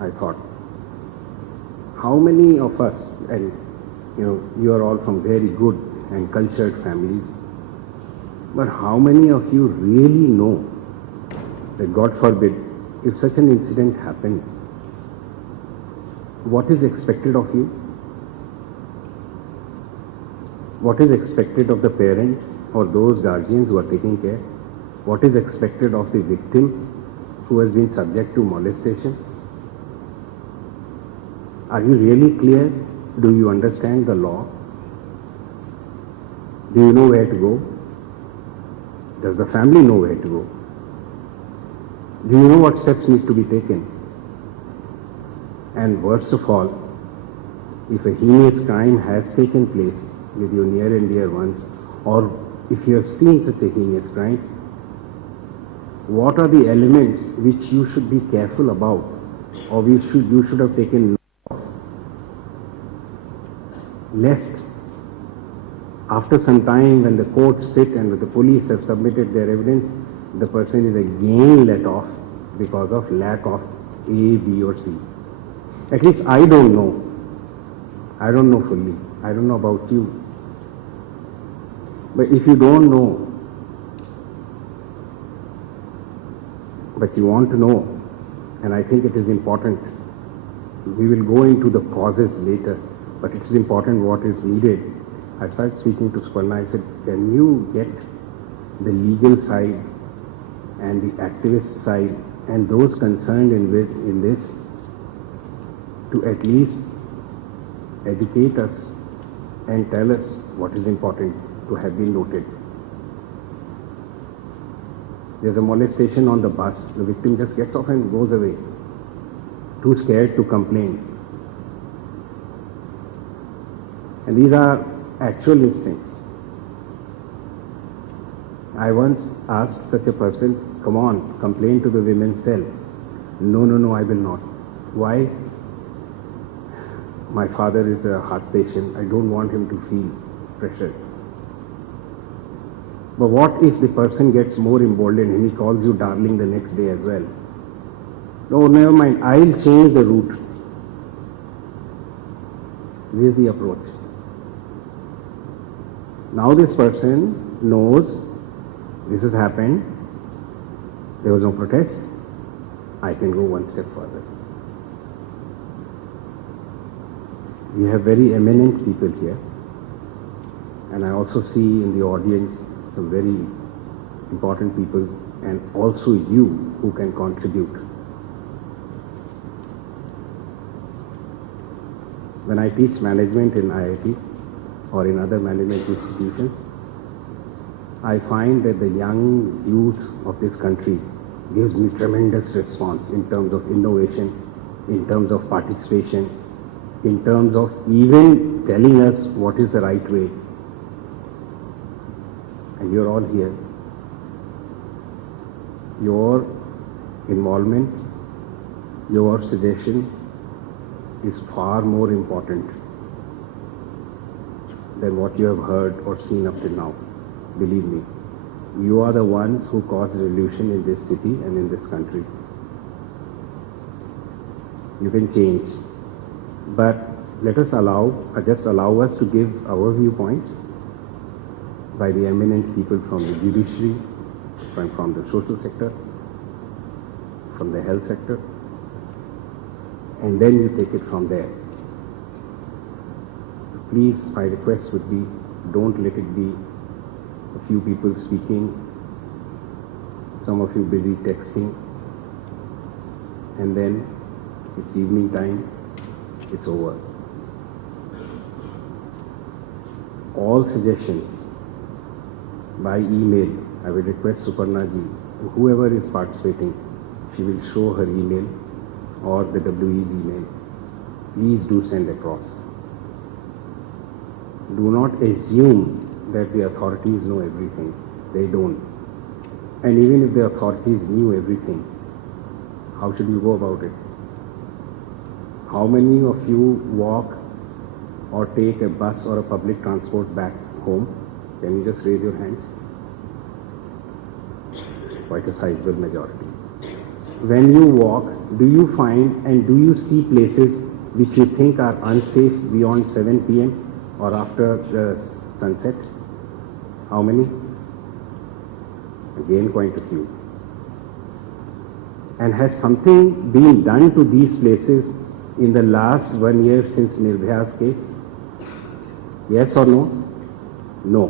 I thought, how many of us, and you are all from very good and cultured families, but how many of you really know that, God forbid, if such an incident happened, what is expected of you? What is expected of the parents or those guardians who are taking care? What is expected of the victim who has been subject to molestation? Are you really clear? Do you understand the law? Do you know where to go? Does the family know where to go? Do you know what steps need to be taken? And worst of all, if a heinous crime has taken place with your near and dear ones, or if you have seen such a heinous crime, what are the elements which you should be careful about, or you should have taken note of, lest after some time when the courts sit and the police have submitted their evidence, the person is again let off because of lack of A, B or C. At least I don't know. I don't know fully. I don't know about you. But if you don't know, but you want to know, and I think it is important, we will go into the causes later, but it is important what is needed. I started speaking to Suparna. I said, can you get the legal side and the activist side and those concerned in this to at least educate us and tell us what is important to have been noted. There's a molestation on the bus. The victim just gets off and goes away, too scared to complain. And these are actual instincts. I once asked such a person, come on, complain to the women's cell. No, I will not. Why? My father is a heart patient. I don't want him to feel pressure. But what if the person gets more emboldened and he calls you darling the next day as well? No, never mind. I'll change the route. This is the approach. Now this person knows this has happened. There was no protest. I can go one step further. We have very eminent people here. And I also see in the audience some very important people, and also you who can contribute. When I teach management in IIT or in other management institutions, I find that the young youth of this country gives me tremendous response in terms of innovation, in terms of participation, in terms of even telling us what is the right way. And you're all here. Your involvement, your suggestion is far more important than what you have heard or seen up till now. Believe me, you are the ones who caused revolution in this city and in this country. You can change, but let us just allow us to give our viewpoints by the eminent people from the judiciary, from the social sector, from the health sector, and then you take it from there. Please, my request would be, don't let it be a few people speaking, some of you busy texting, and then it's evening time, it's over. All suggestions by email, I will request Suparna ji, whoever is participating, she will show her email or the WE's email. Please do send across. Do not assume that the authorities know everything. They don't. And even if the authorities knew everything, how should you go about it? How many of you walk or take a bus or a public transport back home? Can you just raise your hands? Quite a sizable majority. When you walk, do you find and do you see places which you think are unsafe beyond 7 p.m. or after the sunset? How many? Again, quite a few. And has something been done to these places in the last 1 year since Nirbhaya's case? Yes or no? No.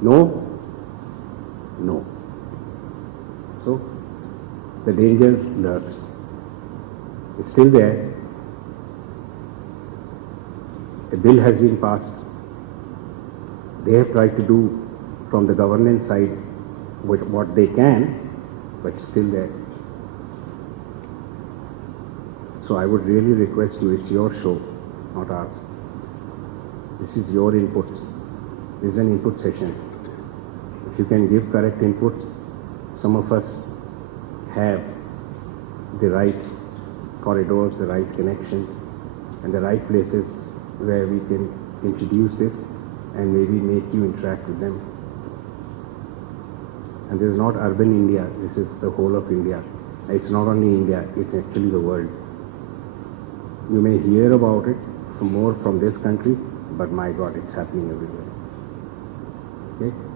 No? No. So, the danger lurks. It's still there. A bill has been passed. They have tried to do from the government side what they can, but still there. So I would really request you, it's your show, not ours. This is your inputs. This is an input session. If you can give correct inputs, some of us have the right corridors, the right connections, and the right places where we can introduce this and maybe make you interact with them. And this is not urban India, this is the whole of India. It's not only India, it's actually the world. You may hear about it more from this country, but my God, it's happening everywhere. Okay?